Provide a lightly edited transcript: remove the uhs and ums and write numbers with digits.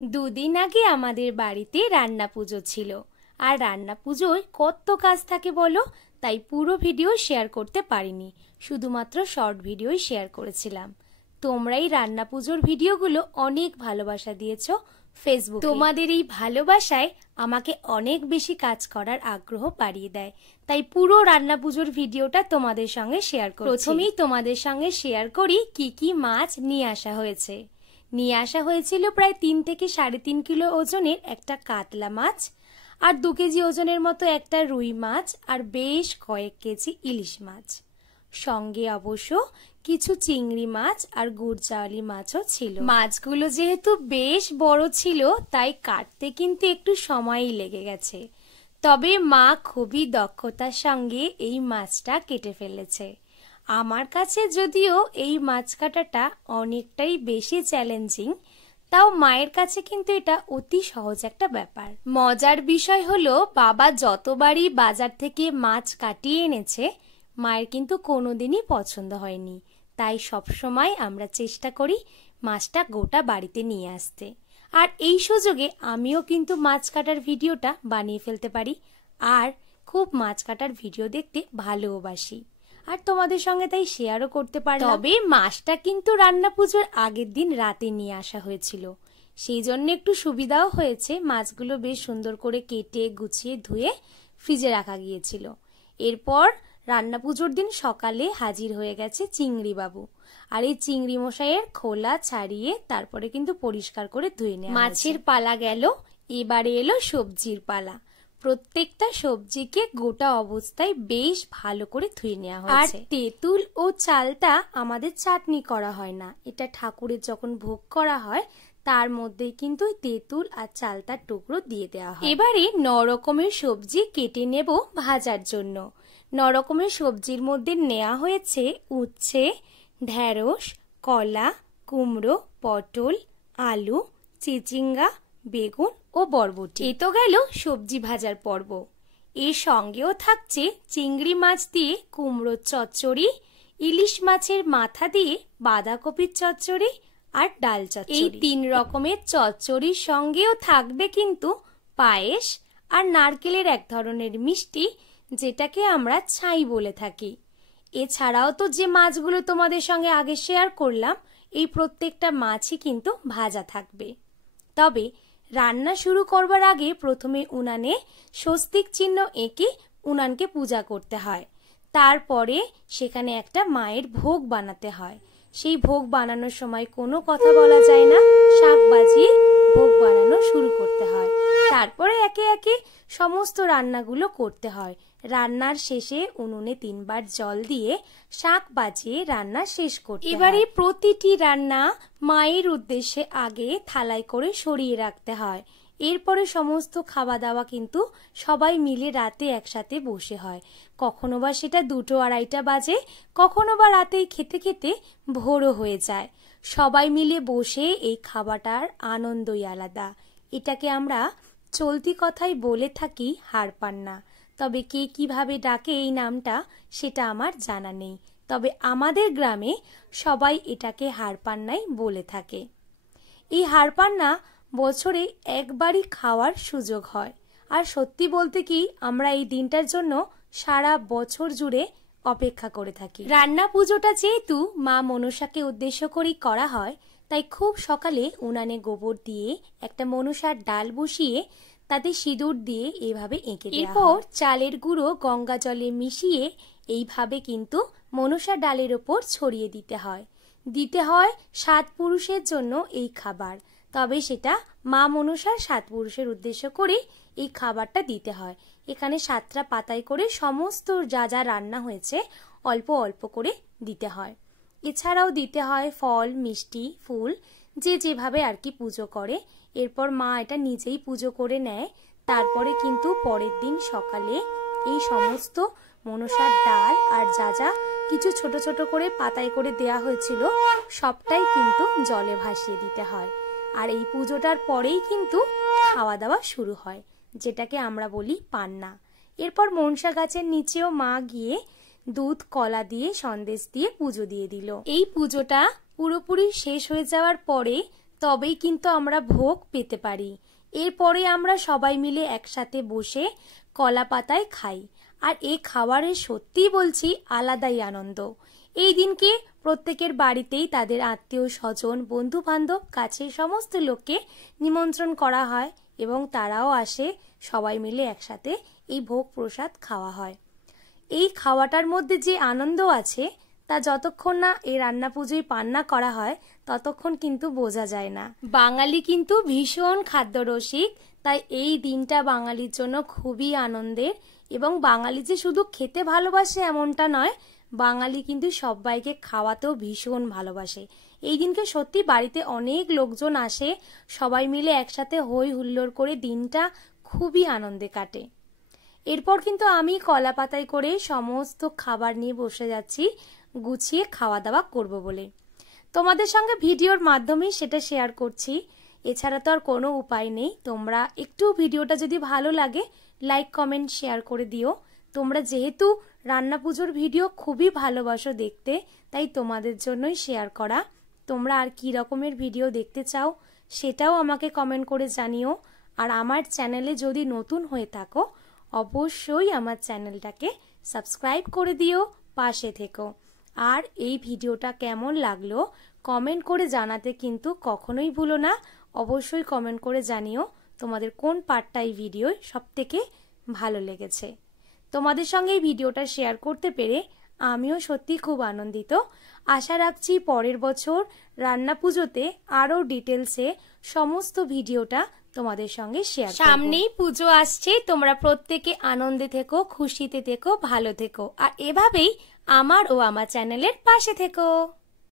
দুদিন আগে আমাদের বাড়িতে রান্না পুজো ছিল। আর রান্না পুজোয় কত কাজ থাকে বলো, তাই পুরো ভিডিও শেয়ার করতে পারিনি, শুধুমাত্র শর্ট ভিডিওই শেয়ার করেছিলাম। তোমরা এই রান্না পুজোর ভিডিওগুলো অনেক ভালোবাসা দিয়েছো ফেসবুকে। তোমাদের এই ভালোবাসায় আমাকে অনেক বেশি কাজ করার আগ্রহ বাড়িয়ে দেয়, তাই পুরো রান্না পুজোর ভিডিওটা তোমাদের সঙ্গে শেয়ার করছি। প্রথমেই তোমাদের সঙ্গে শেয়ার করি কি কি মাছ নিয়ে আসা হয়েছে। নিয়ে আসা হয়েছিল প্রায় 3 থেকে 3.5 কিলো ওজনের একটা কাতলা মাছ, আর 2 কেজি ওজনের মতো একটা রুই মাছ, আর বেশ কয়েক কেজি ইলিশ মাছ। সঙ্গে অবশ্য কিছু চিংড়ি মাছ আর গুড়চাওয়ালি মাছও ছিল। মাছগুলো যেহেতু বেশ বড় ছিল, তাই কাটতে কিন্তু একটু সময়ই লেগে গেছে। তবে মা খুবই দক্ষতার সঙ্গে এই মাছটা কেটে ফেলেছে। আমার কাছে যদিও এই মাছ কাটাটা অনেকটাই বেশি চ্যালেঞ্জিং, তাও মায়ের কাছে কিন্তু এটা অতি সহজ একটা ব্যাপার। মজার বিষয় হলো, বাবা যতবারই বাজার থেকে মাছ কাটিয়ে এনেছে, মায়ের কিন্তু কোনোদিনই পছন্দ হয়নি। তাই সবসময় আমরা চেষ্টা করি মাছটা গোটা বাড়িতে নিয়ে আসতে। আর এই সুযোগে আমিও কিন্তু মাছ কাটার ভিডিওটা বানিয়ে ফেলতে পারি, আর খুব মাছ কাটার ভিডিও দেখতে ভালোবাসি, আর তোমাদের সঙ্গে তাই শেয়ারও করতে পারি। তবে মাছটা কিন্তু রান্না পুজোর আগের দিন রাতে নিয়ে আসা হয়েছিল, সেই জন্য একটু সুবিধাও হয়েছে। মাছগুলো বেশ সুন্দর করে কেটে গুছিয়ে ধুয়ে ফ্রিজে রাখা গিয়েছিল। এরপর রান্না পুজোর দিন সকালে হাজির হয়ে গেছে চিংড়ি বাবু, আর এই চিংড়ি মশাইয়ের খোলা ছাড়িয়ে তারপরে কিন্তু পরিষ্কার করে ধুয়ে নেওয়া। মাছের পালা গেল, এবারে এলো সবজির পালা। প্রত্যেকটা সবজিকে গোটা অবস্থায় বেশ ভালো করে ধুয়ে নেওয়া হয়েছে। আর তেঁতুল ও চালটা আমাদের চাটনি করা হয় না, এটা ঠাকুরের যখন ভোগ করা হয় তার মধ্যেই কিন্তু তেঁতুল আর চালতার টুকরো দিয়ে দেওয়া হয়। এবারে 9 রকমের সবজি কেটে নেব ভাজার জন্য। 9 রকমের সবজির মধ্যে নেওয়া হয়েছে উচ্ছে, ঢেঁড়স, কলা, কুমড়ো, পটল, আলু, চিচিঙ্গা, বেগুন ও বরবটি। এ তো গেল সবজি ভাজার পর্ব। এর সঙ্গেও থাকছে চিংড়ি মাছ দিয়ে কুমড়োর চচ্চড়ি, ইলিশ মাছের মাথা দিয়ে বাঁধাকপির চচ্চড়ি আর ডাল চচ্চড়ি। এই 3 রকমের চচ্চড়ির সঙ্গেও থাকবে কিন্তু পায়েস আর নারকেলের এক ধরনের মিষ্টি, যেটাকে আমরা ছাই বলে থাকি। এছাড়াও তো যে মাছগুলো তোমাদের সঙ্গে আগে শেয়ার করলাম, এই প্রত্যেকটা মাছই কিন্তু ভাজা থাকবে। তবে রান্না শুরু করবার আগে প্রথমে উনানে স্বস্তিক চিহ্ন এঁকে উনানকে পূজা করতে হয়। তারপরে সেখানে একটা মায়ের ভোগ বানাতে হয়। সেই ভোগ বানানোর সময় কোনো কথা বলা যায় না, শাঁখ বাজিয়ে ভোগ বানানো শুরু করতে হয়। তারপরে একে একে সমস্ত রান্নাগুলো করতে হয়। রান্নার শেষে উনুনে 3 বার জল দিয়ে শাঁখ বাজিয়ে রান্না শেষ করতে হয়। এবারে প্রতিটি রান্না মায়ের উদ্দেশ্যে আগে থালায় করে সরিয়ে রাখতে হয়। এরপরে সমস্ত খাওয়া দাওয়া কিন্তু সবাই মিলে রাতে একসাথে বসে হয়। কখনো বা সেটা 2-2:30 বাজে, কখনো বা রাতে খেতে খেতে ভোরও হয়ে যায়। সবাই মিলে বসে এই খাবারটার আনন্দই আলাদা। এটাকে আমরা চলতি কথায় বলে থাকি হাড়পান্না। তবে কে কিভাবে ডাকে এই নামটা সেটা আমার জানা নেই, তবে আমাদের গ্রামে সবাই এটাকে হাড়পান্নাই বলে থাকে। এই হাড়পান্না বছরে একবারই খাওয়ার সুযোগ হয়, আর সত্যি বলতে কি আমরা এই দিনটার জন্য সারা বছর জুড়ে অপেক্ষা করে থাকি। রান্না পুজোটা যেহেতু মা মনসাকে উদ্দেশ্য করেই করা হয়, তাই খুব সকালে উনানে গোবর দিয়ে একটা মনসার ডাল বসিয়ে তাতে সিঁদুর দিয়ে এভাবে এঁকে দেওয়া হয়। এরপর চালের গুঁড়ো গঙ্গা জলে মিশিয়ে এইভাবে কিন্তু মনসা ডালের ওপর ছড়িয়ে দিতে হয়। 7 পুরুষের জন্য এই খাবার। তবে সেটা মা মনসার 7 পুরুষের উদ্দেশ্য করে এই খাবারটা দিতে হয়। এখানে 7টা পাতায় করে সমস্ত যা যা রান্না হয়েছে অল্প অল্প করে দিতে হয়। এছাড়াও দিতে হয় ফল, মিষ্টি, ফুল, যে যেভাবে আর কি পুজো করে। এরপর মা এটা নিজেই পুজো করে নেয়। তারপরে কিন্তু পরের দিন সকালে এই সমস্ত মনসার ডাল আর যা যা কিছু ছোট ছোট করে পাতায় করে দেয়া হয়েছিল সবটাই কিন্তু জলে ভাসিয়ে দিতে হয়। আর এই পুজোটার পরেই কিন্তু খাওয়া দাওয়া শুরু হয়, যেটাকে আমরা বলি পান্না। এরপর মনসা গাছের নিচেও মা গিয়ে দুধ কলা দিয়ে সন্দেশ দিয়ে পুজো দিয়ে দিল। এই পুজোটা পুরোপুরি শেষ হয়ে যাওয়ার পরে তবেই কিন্তু আমরা ভোগ পেতে পারি। এরপরে আমরা সবাই মিলে একসাথে বসে কলা পাতায় খাই। আর এই খাবারের সত্যি বলছি আলাদাই আনন্দ। এই দিনকে প্রত্যেকের বাড়িতেই তাদের আত্মীয় স্বজন, বন্ধু বান্ধব, কাছের সমস্ত লোককে নিমন্ত্রণ করা হয় এবং তারাও আসে, সবাই মিলে একসাথে এই ভোগ প্রসাদ খাওয়া হয়। এই খাওয়াটার মধ্যে যে আনন্দ আছে তা যতক্ষণ না এই রান্না পুজোয় পান্না করা হয় ততক্ষণ কিন্তু বোঝা যায় না। বাঙালি কিন্তু ভীষণ খাদ্যরসিক, তাই এই দিনটা বাঙালির জন্য খুবই আনন্দের। এবং বাঙালি যে শুধু খেতে ভালোবাসে এমনটা নয়, বাঙালি কিন্তু সবাইকে খাওয়াতেও ভীষণ ভালোবাসে। এই দিনকে সত্যি বাড়িতে অনেক লোকজন আসে, সবাই মিলে একসাথে হই হুল্লোড় করে দিনটা খুবই আনন্দে কাটে। এরপর কিন্তু আমি কলা পাতায় করে সমস্ত খাবার নিয়ে বসে যাচ্ছি, গুছিয়ে খাওয়া দাওয়া করব বলে। তোমাদের সঙ্গে ভিডিওর মাধ্যমে সেটা শেয়ার করছি, এছাড়া তো আর কোনো উপায় নেই। তোমরা একটু ভিডিওটা যদি ভালো লাগে লাইক কমেন্ট শেয়ার করে দিও। তোমরা যেহেতু রান্না পুজোর ভিডিও খুবই ভালোবাসো দেখতে, তাই তোমাদের জন্যই শেয়ার করা। তোমরা আর কি রকমের ভিডিও দেখতে চাও সেটাও আমাকে কমেন্ট করে জানিও। আর আমার চ্যানেলে যদি নতুন হয়ে থাকো অবশ্যই আমার চ্যানেলটাকে সাবস্ক্রাইব করে দিও, পাশে থেকো। আর এই ভিডিওটা কেমন লাগলো কমেন্ট করে জানাতে কিন্তু কখনোই ভুলো না। অবশ্যই কমেন্ট করে জানিও তোমাদের কোন পার্টটা এই ভিডিও সবথেকে ভালো লেগেছে। তোমাদের সঙ্গে এই ভিডিওটা শেয়ার করতে পেরে আমিও সত্যি খুব আনন্দিত। আশা রাখছি পরের বছর রান্না পুজোতে আরো ডিটেলসে সমস্ত ভিডিওটা তোমাদের সঙ্গে শেয়ার করব। সামনেই পুজো আসছে, তোমরা প্রত্যেকে আনন্দে থেকো, খুশিতে থেকো, ভালো থেকো। আর এভাবেই আমার ও আমার চ্যানেলের পাশে থেকো।